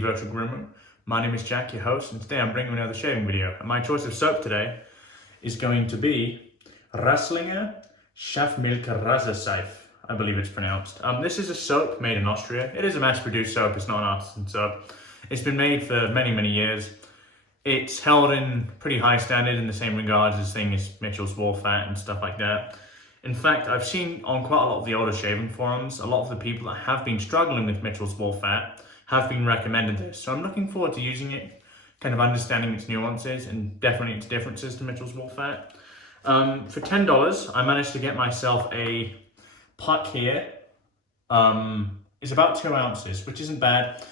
the Virtual Groomer. My name is Jack, your host, and today I'm bringing another shaving video. And my choice of soap today is going to be Haslinger Schafmilch, I believe it's pronounced. This is a soap made in Austria. It is a mass-produced soap, it's not an artisan soap. It's been made for many, many years. It's held in pretty high standard in the same regards as things Mitchell's Wolfat and stuff like that. In fact, I've seen on quite a lot of the older shaving forums, a lot of the people that have been struggling with Mitchell's Wolfat have been recommended this. So I'm looking forward to using it, kind of understanding its nuances and definitely its differences to Mitchell's Wolfat. For $10, I managed to get myself a puck here. It's about 2 ounces, which isn't bad.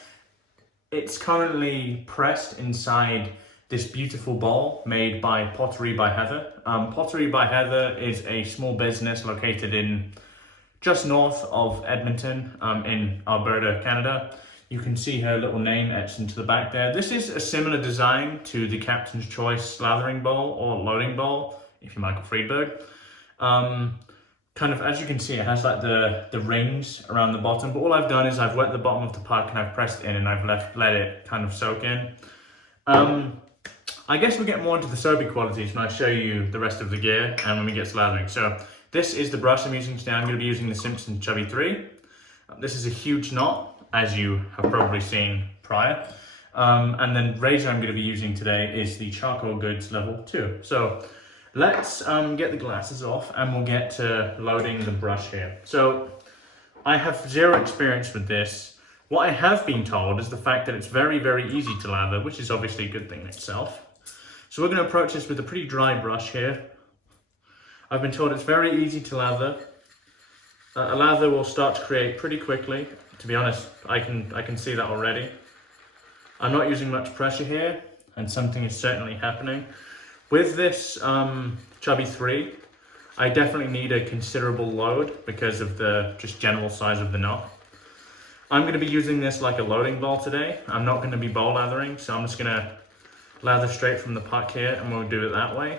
It's currently pressed inside this beautiful bowl made by Pottery by Heather. Pottery by Heather is a small business located in just north of Edmonton in Alberta, Canada. You can see her little name etched into the back there. This is a similar design to the Captain's Choice lathering bowl or loading bowl, if you're Michael Friedberg. Kind of, as you can see, it has like the rings around the bottom, but all I've done is I've wet the bottom of the puck and I've pressed it in and I've let it kind of soak in. I guess we'll get more into the soapy qualities when I show you the rest of the gear and when we get to lathering. So this is the brush I'm using today. I'm going to be using the Simpsons Chubby 3. This is a huge knot, as you have probably seen prior. And then razor I'm going to be using today is the Charcoal Goods Level 2. So let's get the glasses off and we'll get to loading the brush here. So I have zero experience with this. What I have been told is the fact that it's very, very easy to lather, which is obviously a good thing in itself. So we're going to approach this with a pretty dry brush here. I've been told it's very easy to lather. A lather will start to create pretty quickly. To be honest, I can see that already. I'm not using much pressure here, and something is certainly happening. With this Chubby 3, I definitely need a considerable load because of the just general size of the knot. I'm going to be using this like a loading bowl today. I'm not going to be bowl lathering, so I'm just going to lather straight from the puck here and we'll do it that way.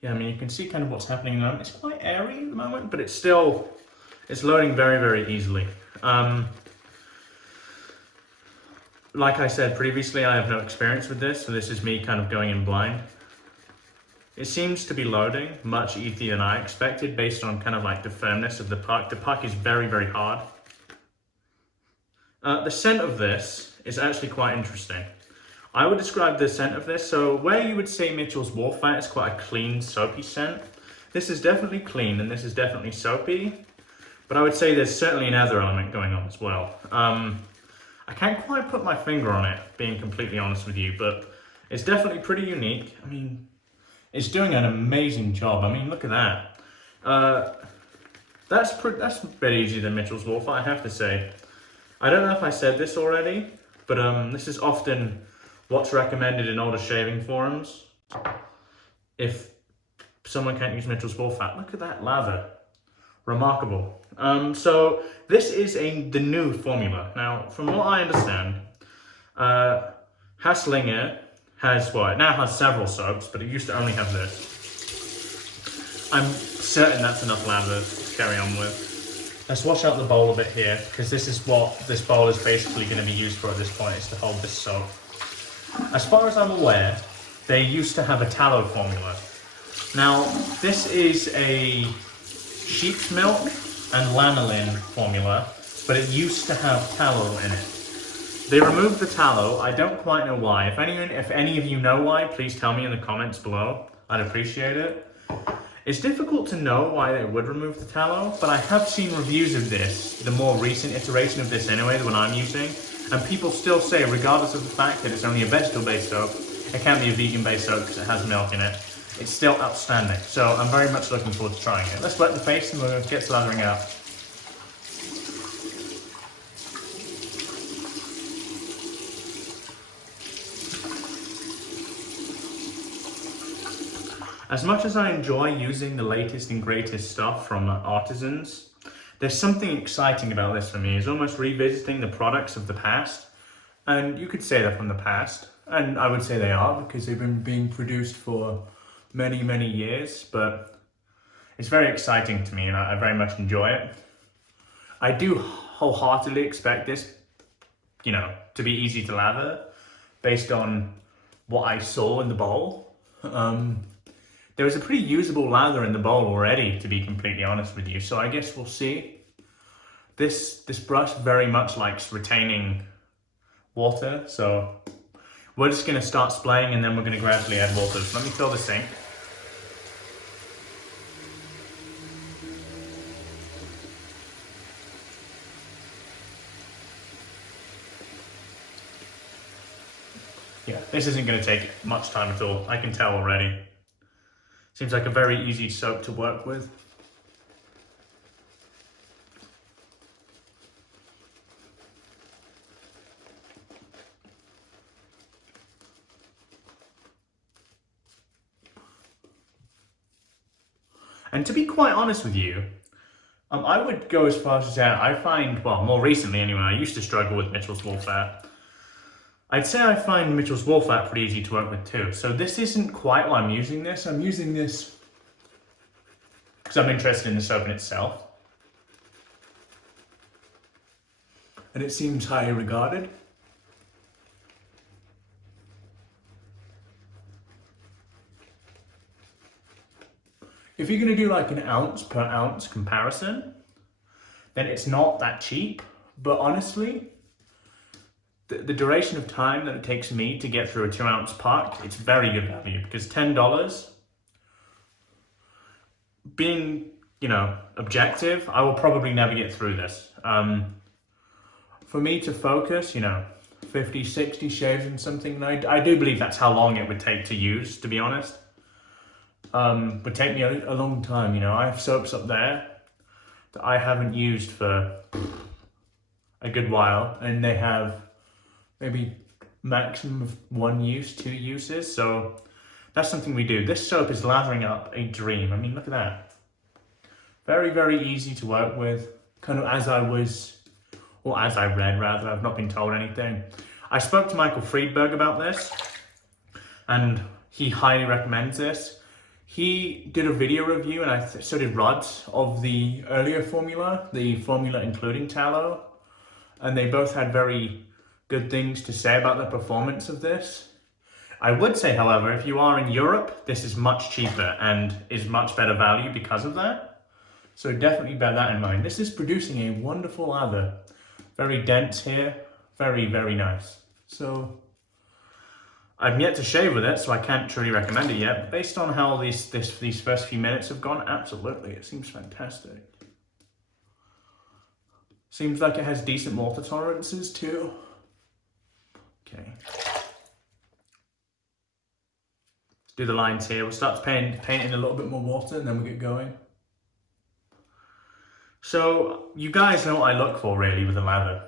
Yeah, I mean, you can see kind of what's happening now. It's quite airy at the moment, but it's loading very, very easily. Like I said previously, I have no experience with this, so this is me kind of going in blind. It seems to be loading much easier than I expected based on kind of like the firmness of the puck. The puck is very, very hard. The scent of this is actually quite interesting. I would describe the scent of this, so where you would say Mitchell's Wolfat is quite a clean, soapy scent, this is definitely clean and this is definitely soapy, but I would say there's certainly an other element going on as well. I can't quite put my finger on it, being completely honest with you, but it's definitely pretty unique. I mean, it's doing an amazing job. I mean, look at that. That's a bit easier than Mitchell's Wolfat, I have to say. I don't know if I said this already, but this is often what's recommended in older shaving forums. If someone can't use Mitchell's Wolfat, look at that lather. Remarkable. So this is the new formula. Now, from what I understand, Haslinger has, well, it now has several soaps, but it used to only have this. I'm certain that's enough lather to carry on with. Let's wash out the bowl a bit here, because this is what this bowl is basically going to be used for at this point, is to hold this soap. As far as I'm aware, they used to have a tallow formula. Now, this is a sheep's milk and lanolin formula, but it used to have tallow in it. They removed the tallow. I don't quite know why. If any of you know why, please tell me in the comments below. I'd appreciate it. It's difficult to know why they would remove the tallow, but I have seen reviews of this, the more recent iteration of this anyway, the one I'm using, and people still say, regardless of the fact that it's only a vegetable-based soap, it can be a vegan-based soap because it has milk in it, it's still outstanding. So I'm very much looking forward to trying it. Let's wet the face and we'll get to lathering out. As much as I enjoy using the latest and greatest stuff from artisans, there's something exciting about this for me. It's almost revisiting the products of the past. And you could say they're from the past. And I would say they are, because they've been being produced for many, many years. But it's very exciting to me and I very much enjoy it. I do wholeheartedly expect this you know, to be easy to lather based on what I saw in the bowl. There was a pretty usable lather in the bowl already, to be completely honest with you. So I guess we'll see. This brush very much likes retaining water, so we're just going to start spraying and then we're going to gradually add water. So let me fill the sink. Yeah, this isn't going to take much time at all. I can tell already. Seems like a very easy soap to work with. And to be quite honest with you, I would go as far as to say I find, well, more recently anyway, I used to struggle with Mitchell's Woolfat. I'd say I find Mitchell's Woolfat pretty easy to work with too. So this isn't quite why I'm using this. I'm using this because I'm interested in the soap in itself. And it seems highly regarded. If you're going to do like an ounce per ounce comparison, then it's not that cheap. But honestly, the duration of time that it takes me to get through a 2-ounce pack, it's very good value, because $10, being, you know, objective, I will probably never get through this. For me to focus, you know, 50, 60 shaves and something, I do believe that's how long it would take to use, to be honest. Would take me a long time, you know. I have soaps up there that I haven't used for a good while, and they have maybe maximum of 1 use, 2 uses, so that's something we do. This soap is lathering up a dream. I mean, look at that. Very, very easy to work with, kind of as I was, or as I read rather, I've not been told anything. I spoke to Michael Friedberg about this, and he highly recommends this. He did a video review, and so did Rod, of the earlier formula, the formula including tallow, and they both had very good things to say about the performance of this. I would say, however, if you are in Europe, this is much cheaper and is much better value because of that. So definitely bear that in mind. This is producing a wonderful lather. Very dense here, very, very nice. So I've yet to shave with it, so I can't truly recommend it yet. But based on how these first few minutes have gone, absolutely, it seems fantastic. Seems like it has decent water tolerances too. Okay. Let's do the lines here. We'll start to paint in a little bit more water, and then we'll get going. So you guys know what I look for really with a lather.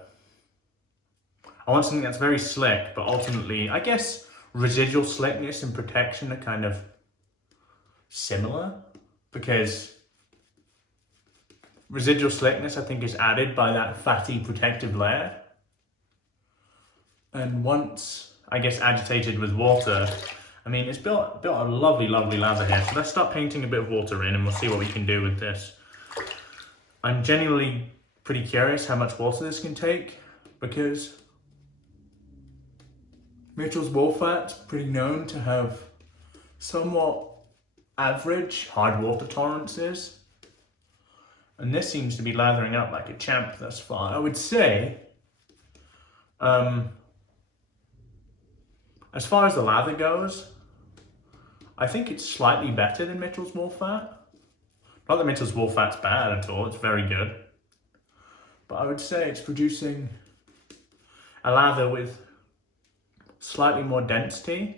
I want something that's very slick, but ultimately, I guess residual slickness and protection are kind of similar, because residual slickness I think is added by that fatty protective layer. And once, I guess, agitated with water, I mean, it's built a lovely, lovely lather here. So let's start painting a bit of water in, and we'll see what we can do with this. I'm genuinely pretty curious how much water this can take, because Mitchell's Woolfat's pretty known to have somewhat average hard water tolerances. And this seems to be lathering up like a champ thus far. I would say, as far as the lather goes, I think it's slightly better than Mitchell's Woolfat. Not that Mitchell's Woolfat's bad at all, it's very good. But I would say it's producing a lather with slightly more density,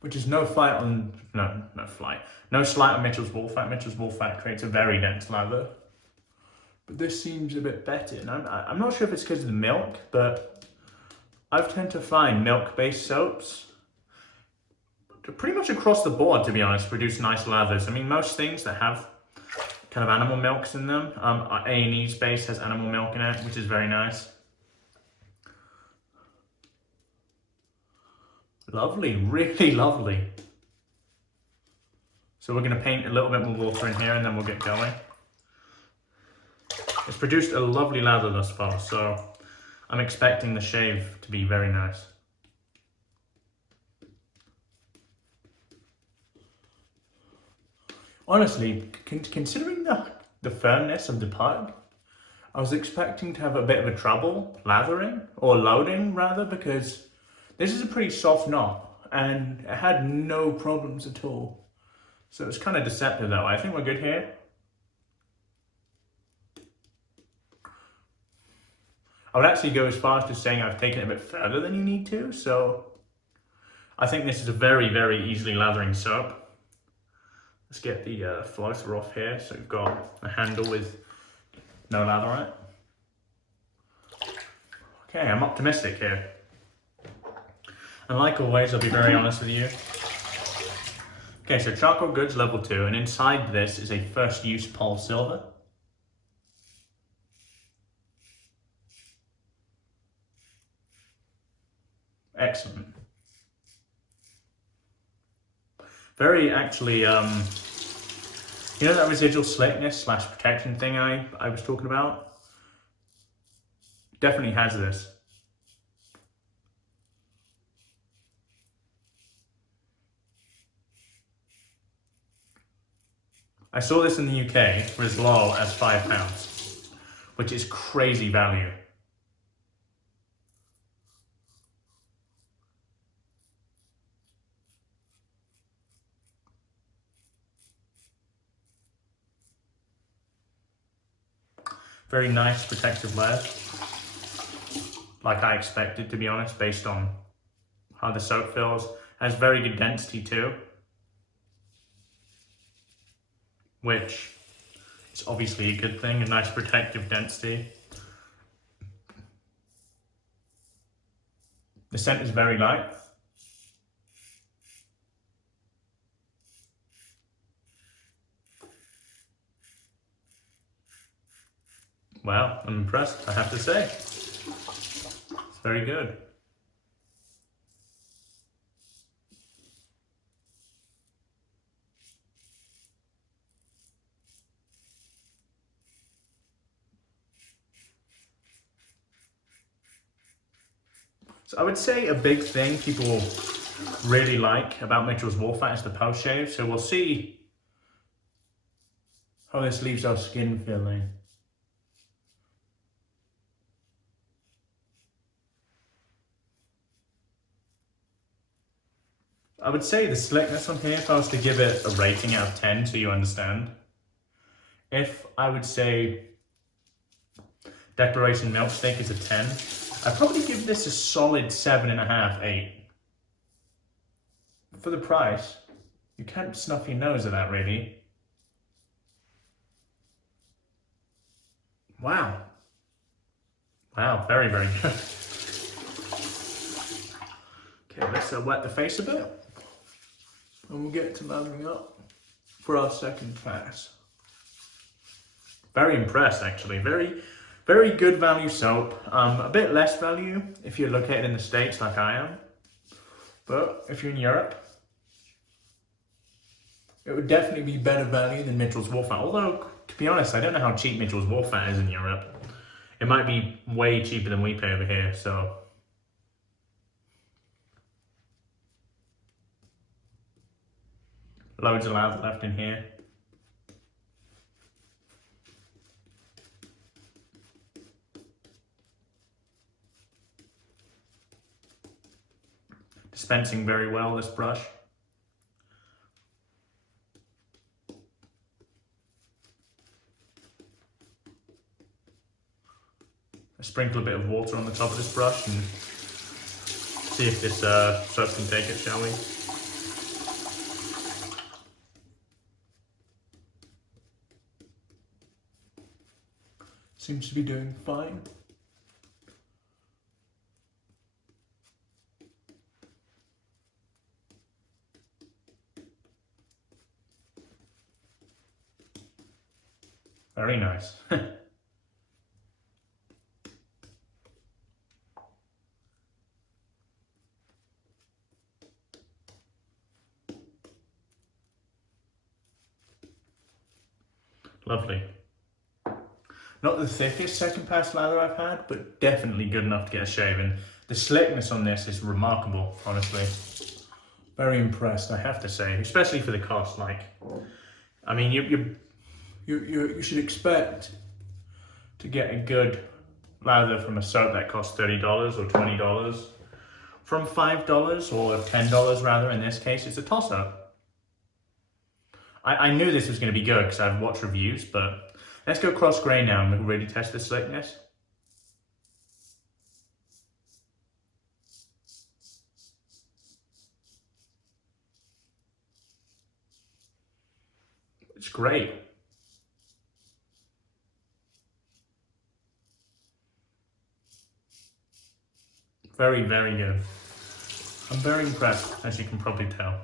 which is no slight on Mitchell's Woolfat. Mitchell's Woolfat creates a very dense lather, but this seems a bit better. And I'm not sure if it's because of the milk, but I've tend to find milk-based soaps pretty much across the board, to be honest, produce nice lathers. I mean, most things that have kind of animal milks in them, A&E's base has animal milk in it, which is very nice. Lovely, really lovely. So we're going to paint a little bit more water in here, and then we'll get going. It's produced a lovely lather thus far, so I'm expecting the shave to be very nice. Honestly, considering the firmness of the pipe, I was expecting to have a bit of a trouble lathering, or loading rather, because this is a pretty soft knot and it had no problems at all. So it's kind of deceptive that way. I think we're good here. I would actually go as far as to saying I've taken it a bit further than you need to, so I think this is a very, very easily lathering soap. Let's get the floater off here. So we've got a handle with no lather on it. Okay, I'm optimistic here. And like always, I'll be very honest with you. Okay, so charcoal goods level 2, and inside this is a first use Polsilver. Excellent. Very actually, you know that residual slickness / protection thing I was talking about? Definitely has this. I saw this in the UK for as low as £5, which is crazy value. Very nice protective layer, like I expected, to be honest, based on how the soap feels. Has very good density too, which is obviously a good thing, a nice protective density. The scent is very light. Wow, I'm impressed, I have to say. It's very good. So I would say a big thing people really like about Mitchell's Wolfat is the post shave. So we'll see how this leaves our skin feeling. I would say the slickness on here, if I was to give it a rating out of 10 so you understand, if I would say Declaration Milkshake is a 10, I'd probably give this a solid 7.5, 8. For the price, you can't snuff your nose at that really. Wow. Wow, very, very good. Okay, let's wet the face a bit. And we'll get to lathering up for our second pass. Very impressed actually, very, very good value soap. A bit less value if you're located in the States like I am. But if you're in Europe, it would definitely be better value than Mitchell's Wolfat. Although, to be honest, I don't know how cheap Mitchell's Wolfat is in Europe. It might be way cheaper than we pay over here, so. Loads of lather left in here. Dispensing very well, this brush. I sprinkle a bit of water on the top of this brush and see if this soap can take it, shall we? Seems to be doing fine. Very nice. Lovely. Not the thickest second pass lather I've had, but definitely good enough to get a shave. And the slickness on this is remarkable, honestly. Very impressed, I have to say, especially for the cost. Like, I mean, you should expect to get a good lather from a soap that costs $30 or $20 from $5 or $10 rather. In this case, it's a toss-up. I knew this was going to be good because I've watched reviews, but let's go cross-grain now and really test the slickness. It's great. Very, very good. I'm very impressed, as you can probably tell.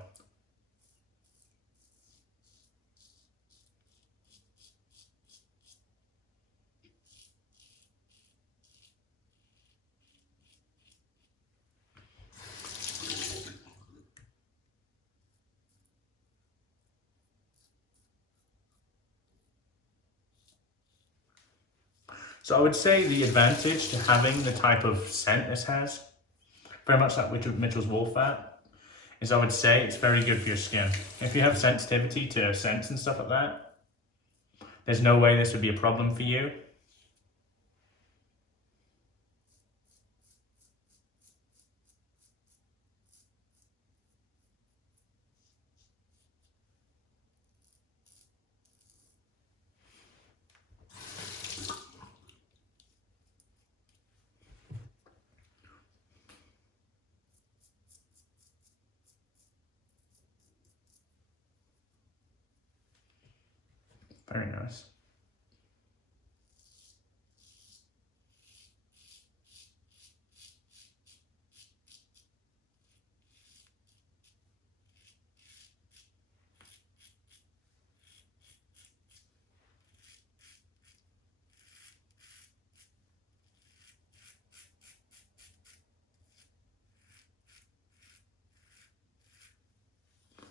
So I would say the advantage to having the type of scent this has, very much like Mitchell's Wool Fat, is I would say it's very good for your skin. If you have sensitivity to scents and stuff like that, there's no way this would be a problem for you. Very nice.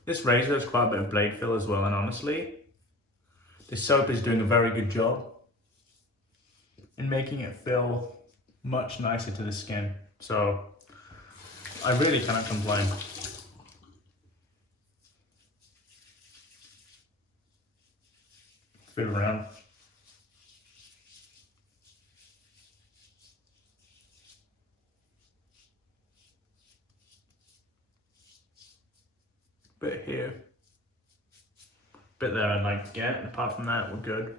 This razor has quite a bit of blade fill as well, and honestly, this soap is doing a very good job in making it feel much nicer to the skin. So I really cannot complain. Feel around. Bit here. Bit there I'd like to get, and apart from that, we're good.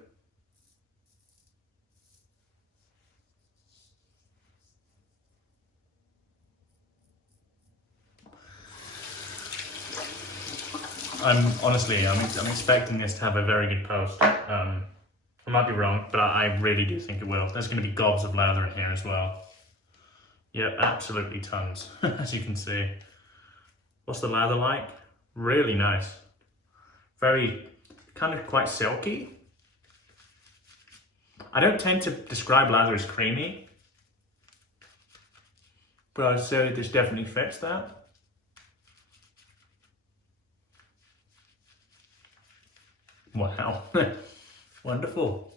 I'm expecting this to have a very good post. I might be wrong, but I really do think it will. There's going to be gobs of lather in here as well. Yep, absolutely tons, as you can see. What's the lather like? Really nice. Very, kind of quite silky. I don't tend to describe lather as creamy, but I'd say this definitely fits that. Wow, wonderful.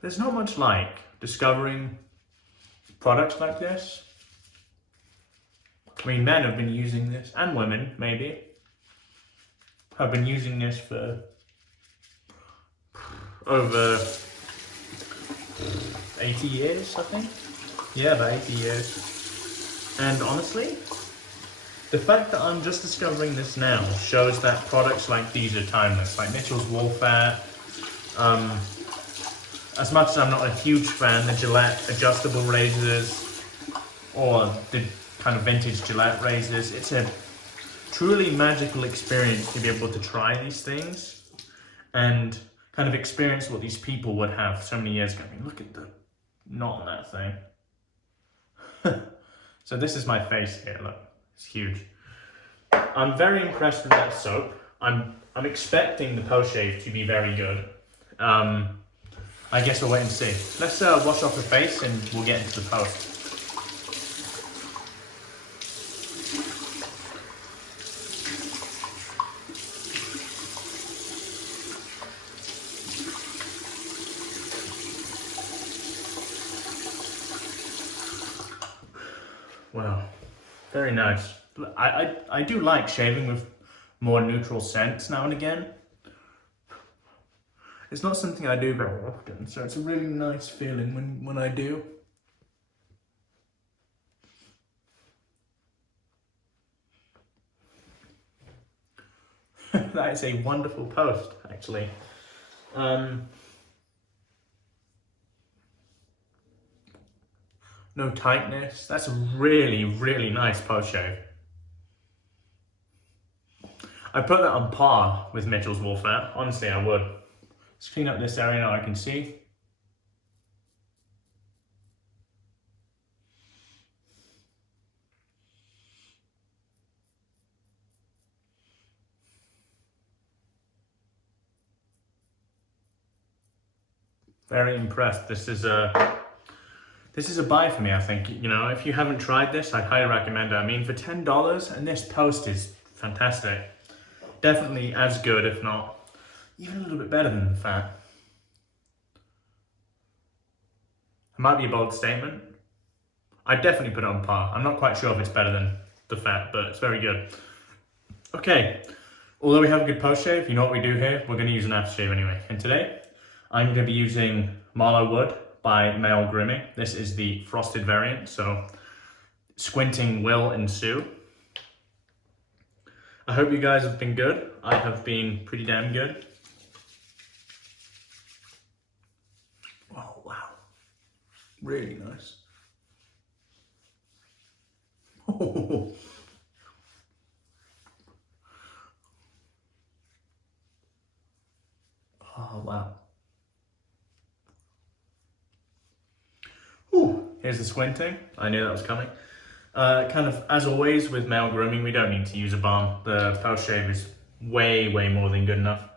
There's not much like discovering products like this. I mean, men have been using this, and women maybe, have been using this for over 80 years, I think. Yeah, about 80 years. And honestly, the fact that I'm just discovering this now shows that products like these are timeless, like Mitchell's Wool Fat. As much as I'm not a huge fan, the Gillette adjustable razors or the kind of vintage Gillette razors, it's a truly magical experience to be able to try these things and kind of experience what these people would have so many years ago. I mean, look at the knot on that thing. So this is my face here, look, it's huge. I'm very impressed with that soap. I'm expecting the post-shave to be very good. I guess we'll wait and see. Let's wash off the face and we'll get into the post. Wow, very nice. I do like shaving with more neutral scents now and again. It's not something I do very often, so it's a really nice feeling when I do. That is a wonderful post, actually. No tightness. That's a really, really nice post shave. I put that on par with Mitchell's Wool Fat. Honestly, I would. Let's clean up this area now I can see. Very impressed. This is a buy for me, I think. You know, if you haven't tried this, I highly recommend it. I mean, for $10, and this post is fantastic. Definitely as good, if not even a little bit better than the Fat. It might be a bold statement. I'd definitely put it on par. I'm not quite sure if it's better than the Fat, but it's very good. Okay, although we have a good post shave, you know what we do here? We're going to use an aftershave anyway. And today, I'm going to be using Marlogue Wood by Maol Grooming. This is the frosted variant, so squinting will ensue. I hope you guys have been good. I have been pretty damn good. Oh, wow. Really nice. Oh. Oh, wow. Ooh, here's the squinting. I knew that was coming. Kind of, as always with Maol Grooming, we don't need to use a balm. The post shave is way, way more than good enough.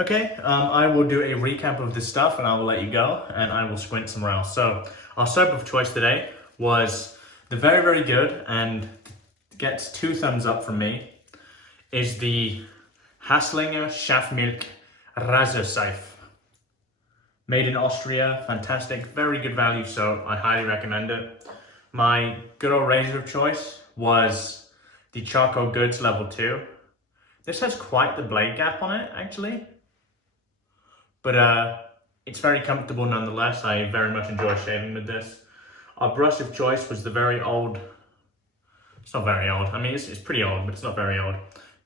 Okay, I will do a recap of this stuff and I will let you go and I will squint somewhere else. So, our soap of choice today was the very, very good and gets 2 thumbs up from me, is the Haslinger Schafmilch Seife. Made in Austria, fantastic, very good value soap. I highly recommend it. My good old razor of choice was the Charcoal Goods Level 2. This has quite the blade gap on it, actually. But it's very comfortable nonetheless. I very much enjoy shaving with this. Our brush of choice was the very old, it's not very old, I mean it's pretty old, but it's not very old.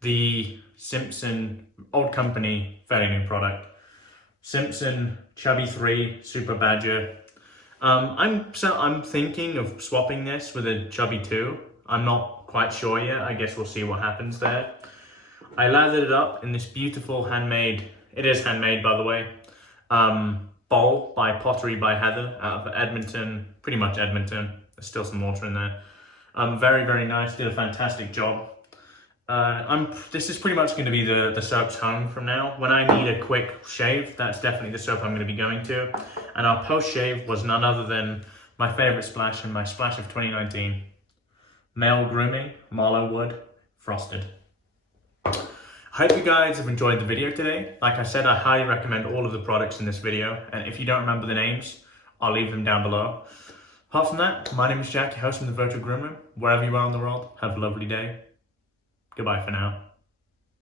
The Simpsons, old company, fairly new product. Simpsons Chubby 3 Super Badger. I'm thinking of swapping this with a Chubby 2. I'm not quite sure yet. I guess we'll see what happens there. I lathered it up in this beautiful handmade, it is handmade by the way, bowl by Pottery by Heather out of Edmonton, pretty much Edmonton. There's still some water in there. Very, very nice, did a fantastic job. This is pretty much going to be the soap's home from now. When I need a quick shave, that's definitely the soap I'm going to be going to. And our post shave was none other than my favorite splash and my splash of 2019. Maol Grooming, Marlogue Wood, Frosted. I hope you guys have enjoyed the video today. Like I said, I highly recommend all of the products in this video. And if you don't remember the names, I'll leave them down below. Apart from that, my name is Jack, your host from the Virtual Groom Room. Wherever you are in the world, have a lovely day. Goodbye for now.